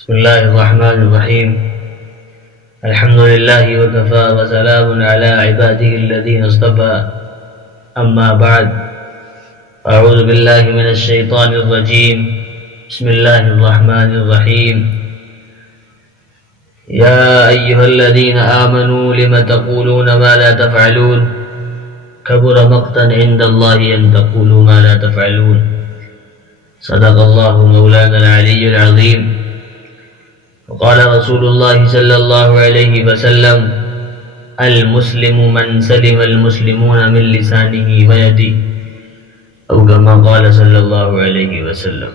بسم الله الرحمن الرحيم. الحمد لله وكفى وسلام على عباده الذين اصطفى. أما بعد، أعوذ بالله من الشيطان الرجيم. بسم الله الرحمن الرحيم. يا أيها الذين آمنوا لم تقولون ما لا تفعلون كبر مقتا عند الله أن تقولوا ما لا تفعلون. صدق الله مولانا العلي العظيم. وقال رسول الله صلى الله عليه وسلم: المسلم من سلم المسلمون من لسانه ويده، او كما قال صلی اللہ علیہ وسلم.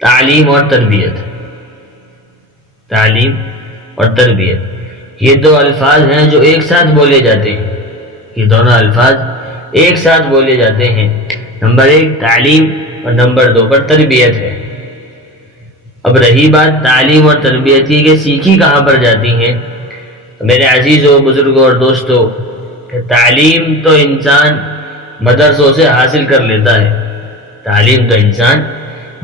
تعلیم اور تربیت، تعلیم اور تربیت، یہ دو الفاظ ہیں جو ایک ساتھ بولے جاتے ہیں. یہ دونوں الفاظ ایک ساتھ بولے جاتے ہیں. نمبر ایک تعلیم اور نمبر دو پر تربیت ہے. اب رہی بات تعلیم اور تربیت کی کہ سیکھی کہاں پر جاتی ہیں، تو میرے عزیزوں، بزرگوں اور دوستوں، کہ تعلیم تو انسان مدرسوں سے حاصل کر لیتا ہے. تعلیم تو انسان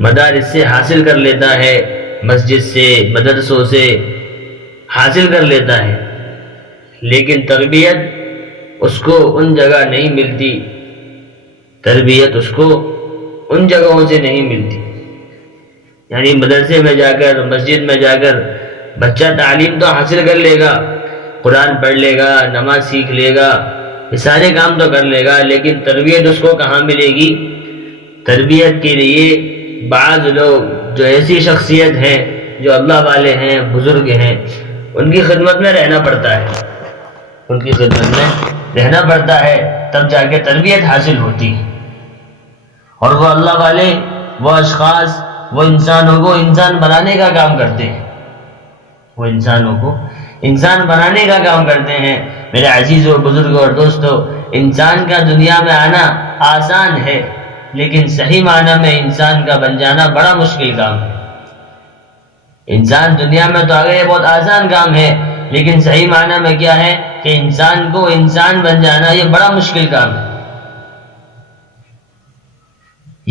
مدارس سے حاصل کر لیتا ہے، مسجد سے، مدرسوں سے حاصل کر لیتا ہے. لیکن تربیت اس کو ان جگہ نہیں ملتی، تربیت اس کو ان جگہوں سے نہیں ملتی. یعنی مدرسے میں جا کر، مسجد میں جا کر بچہ تعلیم تو حاصل کر لے گا، قرآن پڑھ لے گا، نماز سیکھ لے گا، یہ سارے کام تو کر لے گا، لیکن تربیت اس کو کہاں ملے گی؟ تربیت کے لیے بعض لوگ جو ایسی شخصیت ہیں، جو اللہ والے ہیں، بزرگ ہیں، ان کی خدمت میں رہنا پڑتا ہے. ان کی خدمت میں رہنا پڑتا ہے، تب جا کے تربیت حاصل ہوتی ہے. اور وہ اللہ والے، وہ اشخاص، وہ انسانوں کو انسان بنانے کا کام کرتے ہیں. وہ انسانوں کو انسان بنانے کا کام کرتے ہیں. میرے عزیزوں، بزرگوں اور دوستوں، انسان کا دنیا میں آنا آسان ہے، لیکن صحیح معنی میں انسان کا بن جانا بڑا مشکل کام ہے. انسان دنیا میں تو آگے بہت آسان کام ہے، لیکن صحیح معنی میں کیا ہے کہ انسان کو انسان بن جانا یہ بڑا مشکل کام ہے.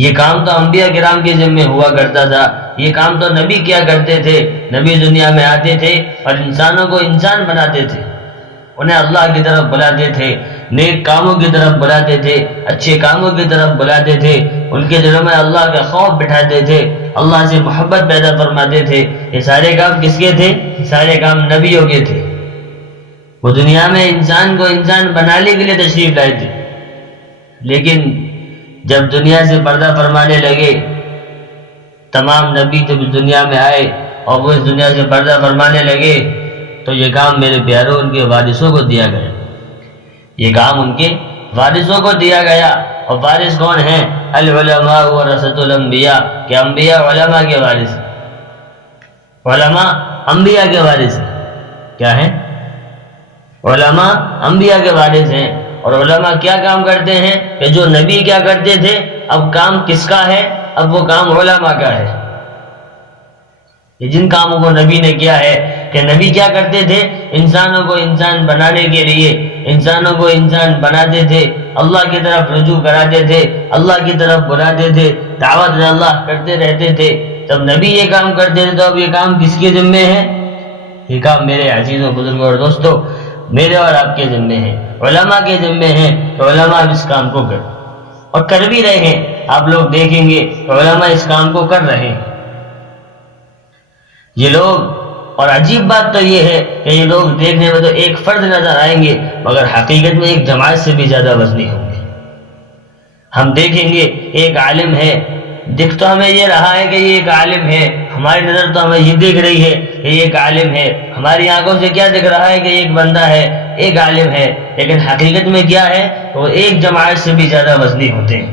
یہ کام تو انبیاء کرام کے ذمہ ہوا کرتا تھا. یہ کام تو نبی کیا کرتے تھے. نبی دنیا میں آتے تھے اور انسانوں کو انسان بناتے تھے، انہیں اللہ کی طرف بلاتے تھے، نیک کاموں کی طرف بلاتے تھے، اچھے کاموں کی طرف بلاتے تھے، ان کے دلوں میں اللہ کا خوف بٹھاتے تھے، اللہ سے محبت پیدا فرماتے تھے. یہ سارے کام کس کے تھے؟ یہ سارے کام نبیوں کے تھے. وہ دنیا میں انسان کو انسان بنانے کے لیے تشریف لائے تھے. لیکن جب دنیا سے پردہ فرمانے لگے، تمام نبی جب دنیا میں آئے اور وہ اس دنیا سے پردہ فرمانے لگے، تو یہ کام میرے پیاروں ان کے وارثوں کو دیا گیا. یہ کام ان کے وارثوں کو دیا گیا. اور وارث کون ہیں؟ العلماء ورثۃ الانبیاء، کہ انبیاء علماء کے وارث ہیں. علماء انبیاء کے وارث ہیں. کیا ہیں؟ علماء انبیاء کے وارث ہیں. اور علماء کیا کام کرتے ہیں کہ جو نبی کیا کرتے تھے، اب کام کس کا ہے؟ اب وہ کام علماء کا ہے. یہ جن کاموں کو نبی نے کیا ہے، کہ نبی کیا کرتے تھے؟ انسانوں کو انسان بنانے کے لیے انسانوں کو انسان بناتے تھے، اللہ کی طرف رجوع کراتے تھے، اللہ کی طرف بلاتے تھے، دعوت اللہ کرتے رہتے تھے. جب نبی یہ کام کرتے تھے، تو اب یہ کام کس کے ذمے ہے؟ یہ کام میرے عزیزوں، بزرگوں اور دوستوں، میرے اور آپ کے ذمے ہیں، علماء کے ذمے ہیں. کہ علماء اس کام کو کر اور کر بھی رہے ہیں. آپ لوگ دیکھیں گے علماء اس کام کو کر رہے ہیں. یہ لوگ، اور عجیب بات تو یہ ہے کہ یہ لوگ دیکھنے میں تو ایک فرد نظر آئیں گے، مگر حقیقت میں ایک جماعت سے بھی زیادہ وزنی ہوں گے. ہم دیکھیں گے ایک عالم ہے، دکھ تو ہمیں یہ رہا ہے کہ یہ ایک عالم ہے، ہماری نظر تو ہمیں یہ دیکھ رہی ہے کہ یہ ایک عالم ہے، ہماری آنکھوں سے کیا دکھ رہا ہے کہ ایک بندہ ہے، ایک عالم ہے. لیکن حقیقت میں کیا ہے؟ وہ ایک جماعت سے بھی زیادہ وزنی ہوتے ہیں.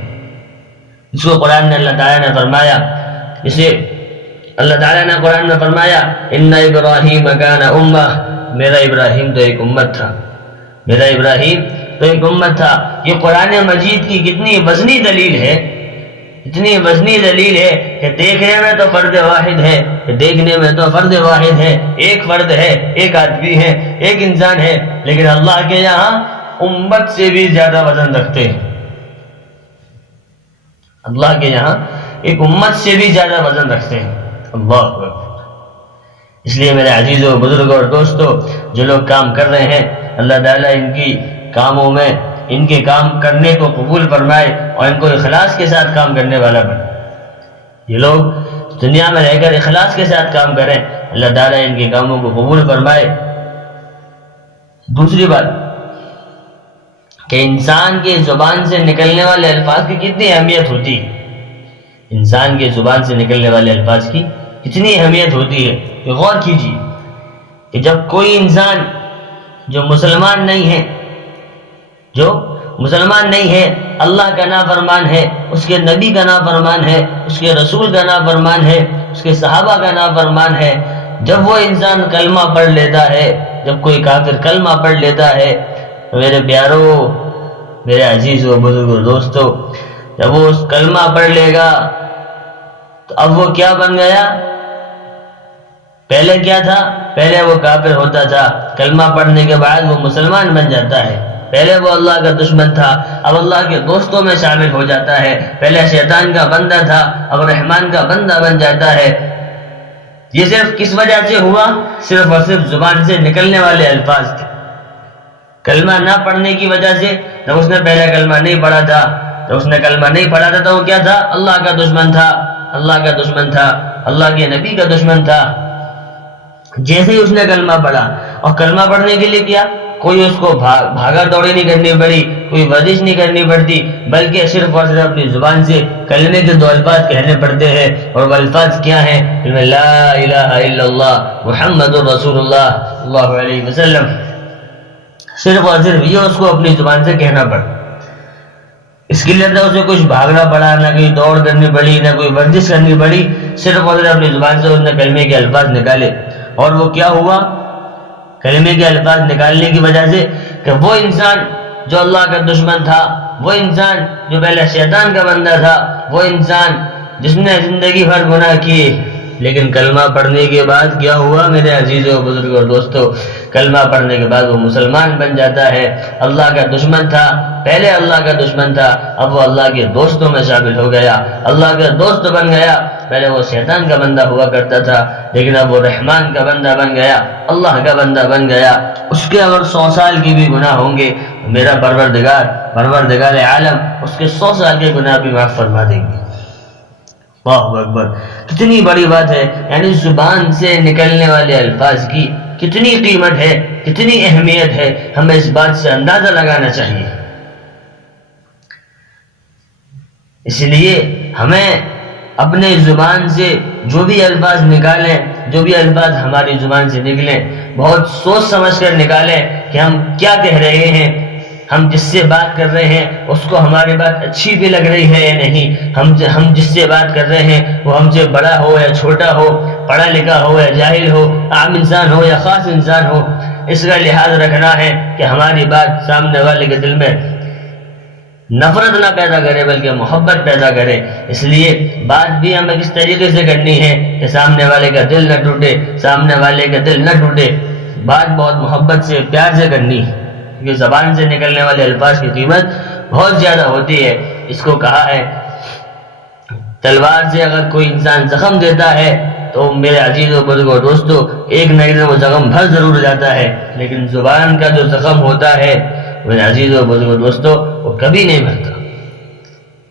اس کو قرآن نے اللہ تعالیٰ نے فرمایا، اسے اللہ تعالیٰ نے قرآن میں فرمایا: ان ابراہیم کان امہ، میرا ابراہیم تو ایک امت تھا، میرا ابراہیم تو ایک امت تھا. یہ قرآن مجید کی کتنی وزنی دلیل ہے، اتنی وزنی دلیل ہے کہ دیکھنے میں تو فرد واحد ہے، دیکھنے میں تو فرد واحد ہے، ایک فرد ہے، ایک آدمی ہے، ایک انسان ہے، لیکن اللہ کے یہاں امت سے بھی زیادہ وزن رکھتے ہیں. اللہ کے یہاں ایک امت سے بھی زیادہ وزن رکھتے ہیں. اللہ اکبر. اس لیے میرے عزیزوں، بزرگوں اور دوستوں، جو لوگ کام کر رہے ہیں، اللہ تعالیٰ ان کی کاموں میں ان کے کام کرنے کو قبول فرمائے اور ان کو اخلاص کے ساتھ کام کرنے والا بنے. یہ لوگ دنیا میں رہ کر اخلاص کے ساتھ کام کریں، اللہ تعالیٰ ان کے کاموں کو قبول فرمائے. دوسری بات کہ انسان کی زبان سے نکلنے والے الفاظ کی کتنی اہمیت ہوتی ہے. انسان کی زبان سے نکلنے والے الفاظ کی کتنی اہمیت ہوتی ہے. کہ غور کیجیے کہ جب کوئی انسان جو مسلمان نہیں ہے، اللہ کا نافرمان ہے، اس کے نبی کا نافرمان ہے، اس کے رسول کا نافرمان ہے، اس کے صحابہ کا نافرمان ہے، جب وہ انسان کلمہ پڑھ لیتا ہے، جب کوئی کافر کلمہ پڑھ لیتا ہے، تو میرے پیاروں، میرے عزیزوں، بزرگوں، دوستوں، جب وہ اس کلمہ پڑھ لے گا تو اب وہ کیا بن گیا؟ پہلے کیا تھا؟ پہلے وہ کافر ہوتا تھا، کلمہ پڑھنے کے بعد وہ مسلمان بن جاتا ہے. پہلے وہ اللہ کا دشمن تھا، اب اللہ کے دوستوں میں شامل ہو جاتا ہے. پہلے شیطان کا بندہ تھا، اب رحمان کا بندہ بن جاتا ہے. یہ صرف کس وجہ سے ہوا؟ صرف اور صرف زبان سے نکلنے والے الفاظ تھے. کلمہ نہ پڑھنے کی وجہ سے، جب اس نے پہلے کلمہ نہیں پڑھا تھا، تو وہ کیا تھا؟ اللہ کا دشمن تھا، اللہ کے نبی کا دشمن تھا. جیسے ہی اس نے کلمہ پڑھا، اور کلمہ پڑھنے کے لیے کیا؟ کوئی اس کو بھاگا دوڑی نہیں کرنی پڑی، کوئی ورزش نہیں کرنی پڑتی، بلکہ صرف اور صرف اپنی زبان سے کلمے کے 2 الفاظ کہنے پڑتے ہیں. اور وہ الفاظ کیا ہیں؟ لا الہ الا اللہ محمد رسول اللہ صلی اللہ علیہ وسلم. صرف اور صرف یہ اس کو اپنی زبان سے کہنا پڑا. اس کے لیے اسے کچھ بھاگنا پڑا، نہ کوئی دوڑ کرنی پڑی، نہ کوئی ورزش کرنی پڑی. صرف اور صرف اپنی زبان سے اس نے کلمے کے الفاظ نکالے. اور وہ کیا ہوا؟ کلمے کے الفاظ نکالنے کی وجہ سے کہ وہ انسان جو اللہ کا دشمن تھا، وہ انسان جو پہلے شیطان کا بندہ تھا، وہ انسان جس نے زندگی بھر گناہ کیے، لیکن کلمہ پڑھنے کے بعد کیا ہوا میرے عزیزوں، بزرگوں اور دوستوں؟ کلمہ پڑھنے کے بعد وہ مسلمان بن جاتا ہے. اللہ کا دشمن تھا، پہلے اللہ کا دشمن تھا، اب وہ اللہ کے دوستوں میں شامل ہو گیا، اللہ کا دوست بن گیا. پہلے وہ شیطان کا بندہ ہوا کرتا تھا، لیکن اب وہ رحمان کا بندہ بن گیا، اللہ کا بندہ بن گیا. اس کے اگر 100 سال کی بھی گناہ ہوں گے، میرا پروردگار عالم اس کے 100 سال کے گناہ بھی معاف فرما دیں گے. اللہ اکبر. کتنی بڑی بات ہے. یعنی زبان سے نکلنے والے الفاظ کی کتنی قیمت ہے، کتنی اہمیت ہے، ہمیں اس بات سے اندازہ لگانا چاہیے. اس لیے ہمیں اپنے زبان سے جو بھی الفاظ نکالیں، جو بھی الفاظ ہماری زبان سے نکلیں، بہت سوچ سمجھ کر نکالیں کہ ہم کیا کہہ رہے ہیں. ہم جس سے بات کر رہے ہیں اس کو ہماری بات اچھی بھی لگ رہی ہے یا نہیں. ہم جس سے بات کر رہے ہیں وہ ہم سے بڑا ہو یا چھوٹا ہو، پڑھا لکھا ہو یا جاہل ہو، عام انسان ہو یا خاص انسان ہو، اس کا لحاظ رکھنا ہے کہ ہماری بات سامنے والے کے دل میں نفرت نہ پیدا کرے بلکہ محبت پیدا کرے. اس لیے بات بھی ہمیں کس طریقے سے کرنی ہے کہ سامنے والے کا دل نہ ٹوٹے. بات بہت محبت سے، پیار سے کرنی ہے، کیونکہ زبان سے نکلنے والے الفاظ کی قیمت بہت زیادہ ہوتی ہے. اس کو کہا ہے تلوار سے اگر کوئی انسان زخم دیتا ہے تو میرے عزیزوں، بزرگوں، دوستوں، ایک نہ ایک دن وہ زخم بھر ضرور جاتا ہے، لیکن زبان کا جو زخم ہوتا ہے میرے عزیزوں، بزرگوں، دوستوں، وہ کبھی نہیں بھرتا.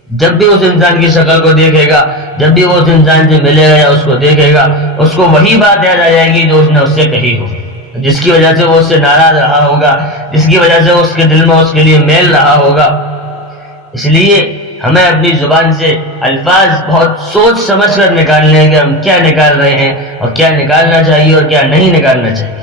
جب بھی اس انسان کی شکل کو دیکھے گا، جب بھی وہ اس انسان سے ملے گا یا اس کو دیکھے گا، اس کو وہی بات یاد آ جائے گی جو اس نے اس سے کہی ہو، جس کی وجہ سے وہ اس سے ناراض رہا ہوگا، جس کی وجہ سے اس کے دل میں اس کے لیے میل رہا ہوگا. اس لیے ہمیں اپنی زبان سے الفاظ بہت سوچ سمجھ کر نکالنے ہیں کہ ہم کیا نکال رہے ہیں اور کیا نکالنا چاہیے اور کیا نہیں نکالنا چاہیے.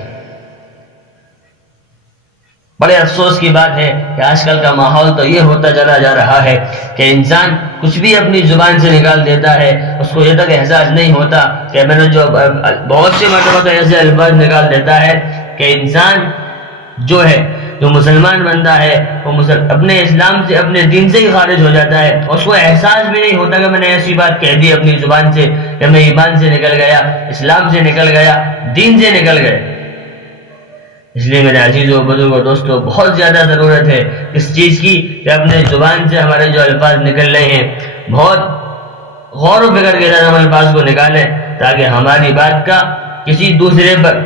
بڑے افسوس کی بات ہے کہ آج کل کا ماحول تو یہ ہوتا چلا جا رہا ہے کہ انسان کچھ بھی اپنی زبان سے نکال دیتا ہے، اس کو یہ تک احساس نہیں ہوتا کہ میں نے جو بہت سے مرتبہ ایسے الفاظ نکال دیتا ہے کہ انسان جو مسلمان بندہ ہے وہ اپنے اسلام سے، اپنے دین سے ہی خارج ہو جاتا ہے. اس کو احساس بھی نہیں ہوتا کہ میں نے ایسی بات کہہ دی اپنی زبان سے کہ میں ایمان سے نکل گیا، اسلام سے نکل گیا، دین سے نکل گیا. اس لیے میرے عزیزوں، بزرگوں، دوستوں، بہت زیادہ ضرورت ہے اس چیز کی کہ اپنے زبان سے ہمارے جو الفاظ نکل رہے ہیں بہت غور و فکر کے ساتھ ہم الفاظ کو نکالیں تاکہ ہماری بات کا کسی دوسرے پر،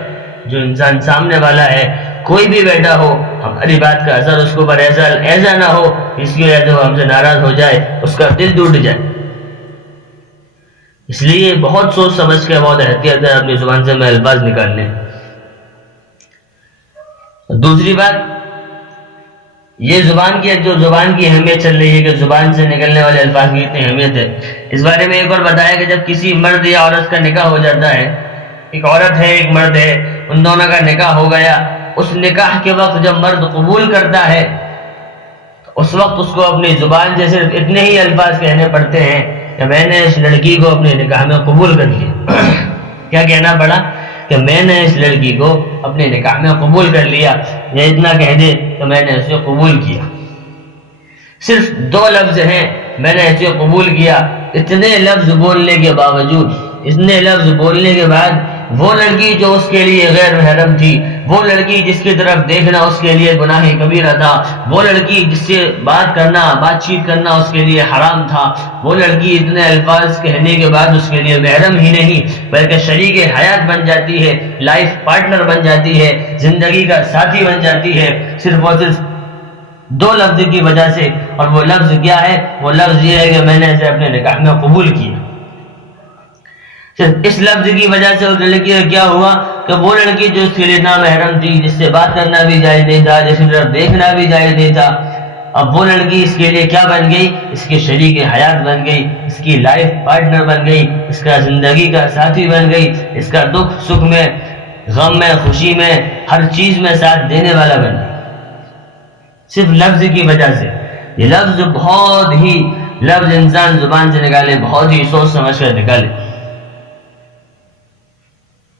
جو انسان سامنے والا ہے، کوئی بھی بیٹھا ہو، ہماری بات کا اثر اس کو پر ایسا نہ ہو اس کی وجہ سے وہ ہم سے ناراض ہو جائے، اس کا دل ٹوٹ جائے۔ اس لیے بہت سوچ سمجھ کے، بہت احتیاط ہے اپنی زبان سے میں الفاظ نکالنے۔ دوسری بات، یہ زبان کی اہمیت چل رہی ہے کہ زبان سے نکلنے والے الفاظ کی اتنی اہمیت ہے۔ اس بارے میں ایک اور بتایا کہ جب کسی مرد یا عورت کا نکاح ہو جاتا ہے، ایک عورت ہے ایک مرد ہے، ان دونوں کا نکاح ہو گیا، اس نکاح کے وقت جب مرد قبول کرتا ہے تو اس وقت اس کو اپنی زبان سے صرف اتنے ہی الفاظ کہنے پڑتے ہیں کہ میں نے اس لڑکی کو اپنے نکاح میں قبول کر لیا۔ کیا کہنا پڑا؟ کہ میں نے اس لڑکی کو اپنے نکاح میں قبول کر لیا، یا اتنا کہہ دے کہ میں نے اسے قبول کیا۔ صرف 2 لفظ ہیں، میں نے اسے قبول کیا۔ اتنے لفظ بولنے کے باوجود، اتنے لفظ بولنے کے بعد، وہ لڑکی جو اس کے لیے غیر محرم تھی، وہ لڑکی جس کی طرف دیکھنا اس کے لیے گناہ کبیرہ تھا، وہ لڑکی جس سے بات چیت کرنا اس کے لیے حرام تھا، وہ لڑکی اتنے الفاظ کہنے کے بعد اس کے لیے محرم ہی نہیں بلکہ شریک حیات بن جاتی ہے، لائف پارٹنر بن جاتی ہے، زندگی کا ساتھی بن جاتی ہے، صرف اور صرف 2 لفظ کی وجہ سے۔ اور وہ لفظ کیا ہے؟ وہ لفظ یہ ہے کہ میں نے اسے اپنے نکاح میں قبول کیا۔ صرف اس لفظ کی وجہ سے اس لڑکی کا کیا ہوا کہ وہ لڑکی جو اس کے لیے نامحرم تھی، جس سے بات کرنا بھی جائز نہیں تھا، جس کی طرف دیکھنا بھی جائز نہیں تھا، اب وہ لڑکی اس کے لیے کیا بن گئی؟ اس کی شریک حیات بن گئی، اس کی لائف پارٹنر بن گئی، اس کا زندگی کا ساتھی بن گئی، اس کا دکھ سکھ میں، غم میں، خوشی میں، ہر چیز میں ساتھ دینے والا بن گئی، صرف لفظ کی وجہ سے۔ یہ لفظ انسان زبان سے نکالے، بہت ہی سوچ سمجھ کر نکالے۔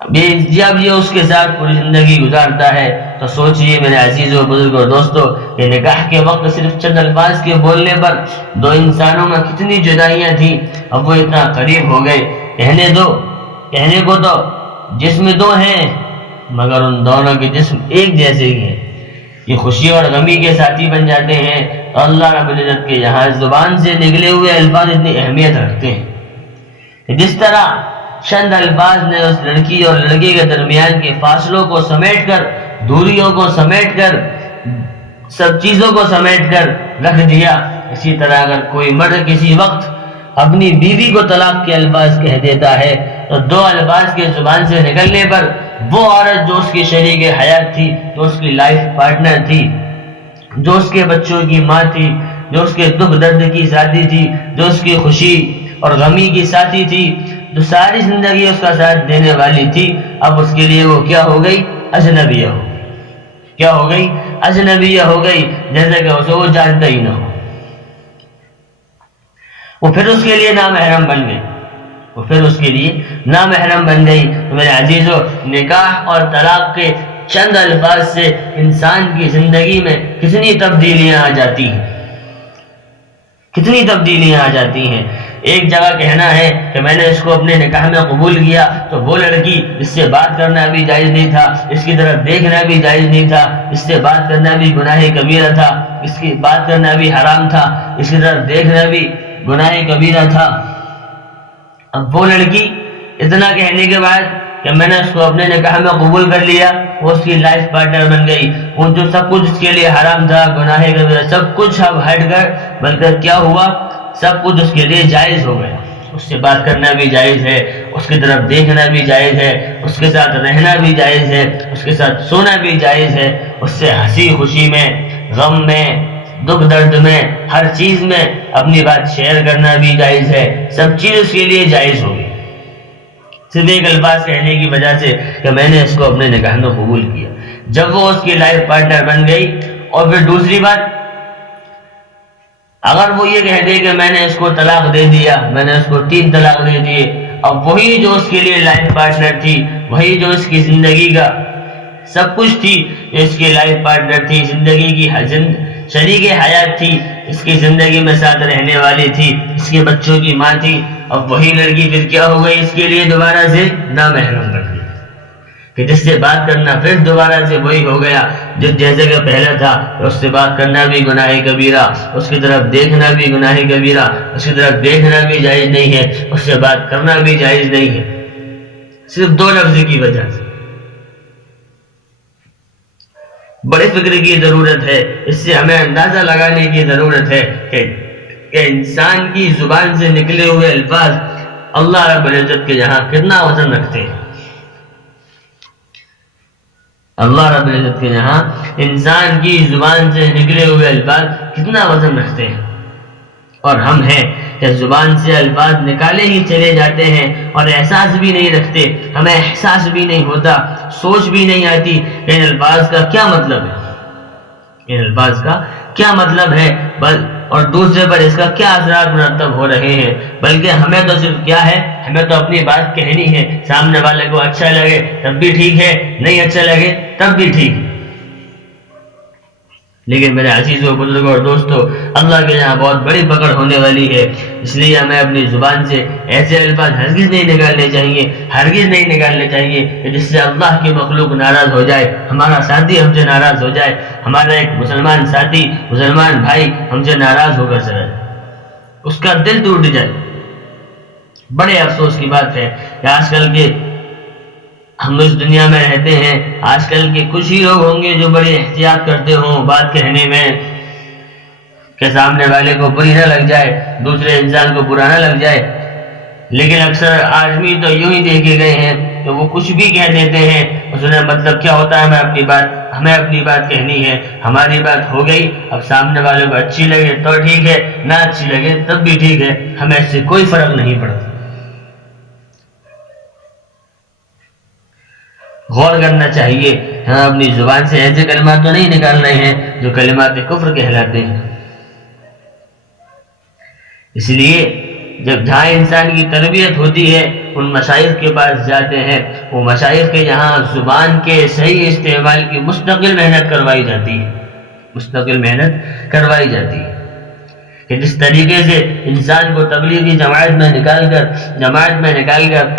جب یہ اس کے ساتھ پوری زندگی گزارتا ہے تو سوچئے میرے عزیزوں، بزرگوں، دوستوں، کہ نکاح کے وقت صرف چند الفاظ کے بولنے پر 2 انسانوں میں کتنی جدائیاں تھیں، اب وہ اتنا قریب ہو گئے۔ کہنے کو تو جسم 2 ہیں مگر ان دونوں کے جسم ایک جیسے ہی ہیں۔ یہ خوشی اور غمی کے ساتھی بن جاتے ہیں۔ تو اللہ رب العزت کے یہاں زبان سے نکلے ہوئے الفاظ اتنی اہمیت رکھتے ہیں کہ جس طرح چند الفاظ نے اس لڑکی اور لڑکے کے درمیان کے فاصلوں کو سمیٹ کر، دوریوں کو سمیٹ کر، سب چیزوں کو سمیٹ کر رکھ دیا، اسی طرح اگر کوئی مرد کسی وقت اپنی بیوی کو طلاق کے الفاظ کہہ دیتا ہے تو 2 الفاظ کے زبان سے نکلنے پر وہ عورت جو اس کی شریک حیات تھی، جو اس کی لائف پارٹنر تھی، جو اس کے بچوں کی ماں تھی، جو اس کے دکھ درد کی ساتھی تھی، جو اس کی خوشی اور غمی کی ساتھی تھی، جو ساری زندگی اس کا ساتھ دینے والی تھی، اب اس کے لیے وہ کیا ہو گئی؟ اجنبیہ ہو گئی۔ کیا ہو گئی؟ اجنبیہ ہو گئی، جیسے کہ اسے وہ جانتا ہی نہ ہو۔ وہ پھر اس کے لیے نامحرم بن گئی۔ تو میرے عزیزو، نکاح اور طلاق کے چند الفاظ سے انسان کی زندگی میں کتنی تبدیلیاں آ جاتی ہیں۔ ایک جگہ کہنا ہے کہ میں نے اس کو اپنے نکاح میں قبول کیا، تو وہ لڑکی جس سے بات کرنا بھی جائز نہیں تھا، اس کی طرف دیکھنا بھی جائز نہیں تھا، اس سے بات کرنا بھی گناہ کبیرہ تھا، اس کی بات کرنا بھی حرام تھا، اس کی طرف دیکھنا بھی گناہ کبیرہ تھا، اب وہ لڑکی اتنا کہنے کے بعد کہ میں نے اس کو اپنے نکاح میں قبول کر لیا، وہ اس کی لائف پارٹنر بن گئی، وہ جو سب کچھ اس کے لیے حرام تھا، گناہ کبیرہ، سب کچھ اب ہٹ کر بلکہ کیا ہوا؟ سب کچھ اس کے لیے جائز ہو گیا۔ اس سے بات کرنا بھی جائز ہے، اس کی طرف دیکھنا بھی جائز ہے، اس کے ساتھ رہنا بھی جائز ہے، اس کے ساتھ سونا بھی جائز ہے، اس سے ہنسی خوشی میں، غم میں، دکھ درد میں، ہر چیز میں اپنی بات شیئر کرنا بھی جائز ہے، سب چیز اس کے لیے جائز ہو گئی، صرف ایک الفاظ کہنے کی وجہ سے کہ میں نے اس کو اپنے نکاح میں قبول کیا، جب وہ اس کی لائف پارٹنر بن گئی۔ اور پھر دوسری بات، اگر وہ یہ کہہ دے کہ میں نے اس کو طلاق دے دیا، میں نے اس کو 3 طلاق دے دیے، اب وہی جو اس کے لیے لائف پارٹنر تھی، وہی جو اس کی زندگی کا سب کچھ تھی، جو اس کی لائف پارٹنر تھی، زندگی کی شریک حیات تھی، اس کی زندگی میں ساتھ رہنے والی تھی، اس کے بچوں کی ماں تھی، اب وہی لڑکی پھر کیا ہو گئی؟ اس کے لیے دوبارہ سے نامحرم بن گئی۔ کہ جس سے بات کرنا پھر دوبارہ سے وہی ہو گیا جس جیسے کہ پہلا تھا، اس سے بات کرنا بھی گناہ کبیرہ، اس کی طرف دیکھنا بھی گناہ کبیرہ، اس کی طرف دیکھنا بھی جائز نہیں ہے، اس سے بات کرنا بھی جائز نہیں ہے، صرف 2 لفظ کی وجہ سے۔ بڑے فکر کی ضرورت ہے، اس سے ہمیں اندازہ لگانے کی ضرورت ہے کہ انسان کی زبان سے نکلے ہوئے الفاظ اللہ رب العزت کے یہاں کتنا وزن رکھتے ہیں۔ اللہ رب العزت کے یہاں انسان کی زبان سے نکلے ہوئے الفاظ کتنا وزن رکھتے ہیں، اور ہم ہیں کہ زبان سے الفاظ نکالے ہی چلے جاتے ہیں اور احساس بھی نہیں رکھتے، ہمیں احساس بھی نہیں ہوتا، سوچ بھی نہیں آتی کہ ان الفاظ کا کیا مطلب ہے، ان الفاظ کا کیا مطلب ہے، اور دوسرے پر اس کا کیا اثرات مرتب ہو رہے ہیں۔ بلکہ ہمیں تو صرف کیا ہے، ہمیں تو اپنی بات کہنی ہے، سامنے والے کو اچھا لگے تب بھی ٹھیک ہے، نہیں اچھا لگے تب بھی ٹھیک ہے۔ لیکن میرے عزیزوں، بزرگوں اور دوستوں، اللہ کے یہاں بہت بڑی پکڑ ہونے والی ہے، اس لیے ہمیں اپنی زبان سے ایسے الفاظ ہرگز نہیں نکالنے چاہیے، ہرگز نہیں نکالنے چاہیے کہ جس سے اللہ کی مخلوق ناراض ہو جائے، ہمارا ساتھی ہم سے ناراض ہو جائے، ہمارا ایک مسلمان ساتھی، مسلمان بھائی ہم سے ناراض ہو کر چلا جائے، اس کا دل ٹوٹ جائے۔ بڑے افسوس کی بات ہے کہ آج کل کے ہم اس دنیا میں رہتے ہیں، آج کل کے کچھ ہی لوگ ہوں گے جو بڑی احتیاط کرتے ہوں بات کہنے میں کہ سامنے والے کو بری نہ لگ جائے، دوسرے انسان کو برا نہ لگ جائے، لیکن اکثر آدمی تو یوں ہی دیکھے گئے ہیں کہ وہ کچھ بھی کہہ دیتے ہیں، اس میں مطلب کیا ہوتا ہے، ہمیں اپنی بات کہنی ہے، ہماری بات ہو گئی، اب سامنے والے کو اچھی لگے تو ٹھیک ہے، نہ اچھی لگے تب بھی ٹھیک ہے، ہمیں اس سے کوئی فرق نہیں پڑتا۔ غور کرنا چاہیے، ہم اپنی زبان سے ایسے کلمات تو نہیں نکال رہے ہیں جو کلمات کفر کہلاتے ہیں۔ اس لیے جہاں انسان کی تربیت ہوتی ہے ان مشائخ کے پاس جاتے ہیں، وہ مشائخ کے یہاں زبان کے صحیح استعمال کی مستقل محنت کروائی جاتی ہے، مستقل محنت کروائی جاتی ہے کہ جس طریقے سے انسان کو تبلیغی جماعت میں نکال کر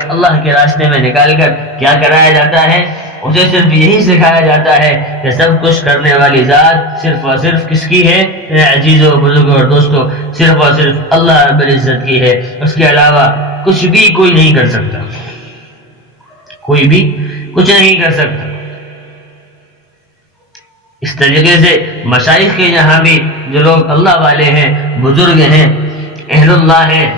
اللہ کے راستے میں نکال کر کیا کرایا جاتا ہے، اسے صرف یہی سکھایا جاتا ہے کہ سب کچھ کرنے والی ذات صرف اور صرف کس کی ہے، عزیزوں، بزرگوں اور دوستوں، صرف اور صرف اللہ رب العزت کی ہے، اس کے علاوہ کچھ بھی کوئی نہیں کر سکتا، کوئی بھی کچھ نہیں کر سکتا۔ اس طریقے سے مشائخ کے یہاں بھی جو لوگ اللہ والے ہیں، بزرگ ہیں، اہل اللہ ہیں،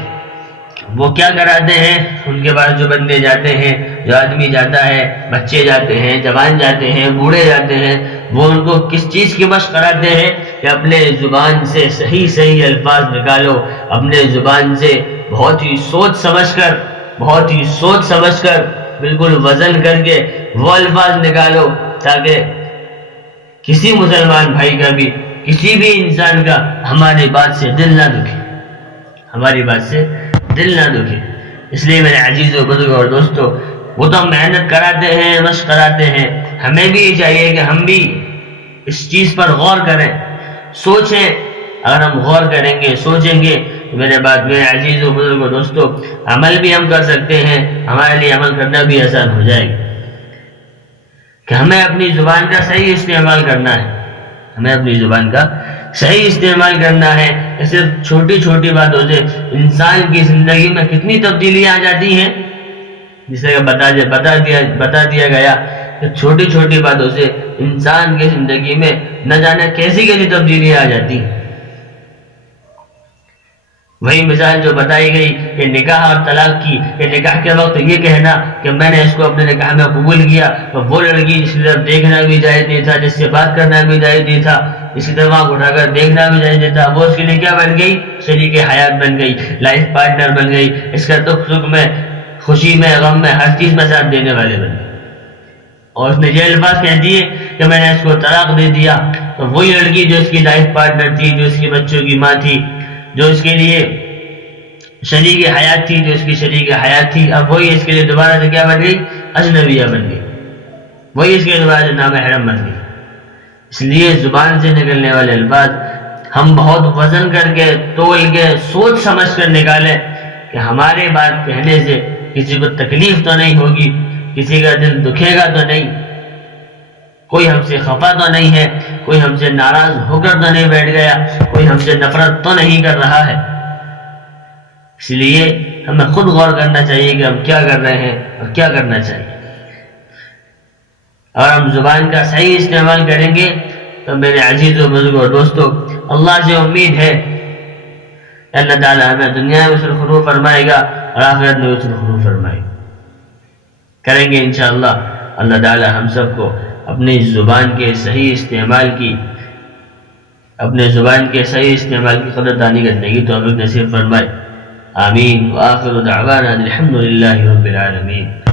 وہ کیا کراتے ہیں، ان کے پاس جو بندے جاتے ہیں، جو آدمی جاتا ہے، بچے جاتے ہیں، جوان جاتے ہیں، بوڑھے جاتے ہیں، وہ ان کو کس چیز کی مشق کراتے ہیں کہ اپنے زبان سے صحیح الفاظ نکالو، اپنے زبان سے بہت ہی سوچ سمجھ کر بالکل وزن کر کے وہ الفاظ نکالو تاکہ کسی مسلمان بھائی کا بھی، کسی بھی انسان کا ہماری بات سے دل نہ دکھے۔ اس لیے میرے عزیزوں، بزرگوں اور دوستوں، وہ تو محنت کراتے ہیں، مشق کراتے ہیں، ہمیں بھی چاہیے کہ ہم بھی اس چیز پر غور کریں، سوچیں۔ اگر ہم غور کریں گے، سوچیں گے تو میرے عزیزوں، بزرگوں اور دوستوں، عمل بھی ہم کر سکتے ہیں، ہمارے لیے عمل کرنا بھی آسان ہو جائے گا کہ ہمیں اپنی زبان کا صحیح استعمال کرنا ہے، ہمیں اپنی زبان کا صحیح استعمال کرنا ہے۔ صرف چھوٹی چھوٹی باتوں سے انسان کی زندگی میں کتنی تبدیلیاں آ جاتی ہیں، جسے بتا دیا گیا کہ چھوٹی چھوٹی باتوں سے انسان کی زندگی میں نہ جانے کیسی تبدیلیاں آ جاتی ہیں۔ وہی مثال جو بتائی گئی کہ نکاح اور طلاق کی، کہ نکاح کے وقت یہ کہنا کہ میں نے اس کو اپنے نکاح میں قبول کیا، تو وہ لڑکی جس کی طرف دیکھنا بھی جائز نہیں تھا، جس سے بات کرنا بھی جائز نہیں تھا، اس کی طرف آنکھ اٹھا کر دیکھنا بھی جائز نہیں تھا، وہ اس کے لیے کیا بن گئی، شریک حیات بن گئی، لائف پارٹنر بن گئی، اس کا دکھ سکھ میں، خوشی میں، غم میں، ہر چیز میں ساتھ دینے والے بن گئے۔ اور اس نے یہ الفاظ کہہ دیے کہ میں نے اس کو طلاق دے دیا، تو وہی لڑکی جو اس کی لائف پارٹنر تھی، جو اس کے بچوں کی ماں تھی، جو اس کے لیے شریک حیات تھی، اب وہی اس کے لیے دوبارہ سے کیا بن گئی، اجنبیہ بن گئی، وہی اس کے لیے دوبارہ سے نامحرم بن گئی۔ اس لیے زبان سے نکلنے والے الفاظ ہم بہت وزن کر کے، تول کے، سوچ سمجھ کر نکالیں کہ ہمارے بات کہنے سے کسی کو تکلیف تو نہیں ہوگی، کسی کا دل دکھے گا تو نہیں، کوئی ہم سے خفا تو نہیں ہے، کوئی ہم سے ناراض ہو کر تو نہیں بیٹھ گیا، کوئی ہم سے نفرت تو نہیں کر رہا ہے۔ اس لیے ہمیں خود غور کرنا چاہیے کہ ہم کیا کر رہے ہیں اور کیا کرنا چاہیے۔ اور ہم زبان کا صحیح استعمال کریں گے تو میرے عزیزوں بزرگوں اور دوستوں، اللہ سے امید ہے اللہ تعالیٰ ہمیں دنیا میں سرخرو فرمائے گا اور آخرت میں سرخرو فرمائے گا۔ کریں گے انشاءاللہ۔ اللہ تعالیٰ ہم سب کو اپنی زبان کے صحیح استعمال کی قدردانی کرنے کی توفیق نصیب فرمائے۔ آمین۔ وآخر دعوانا الحمد للہ رب العالمین۔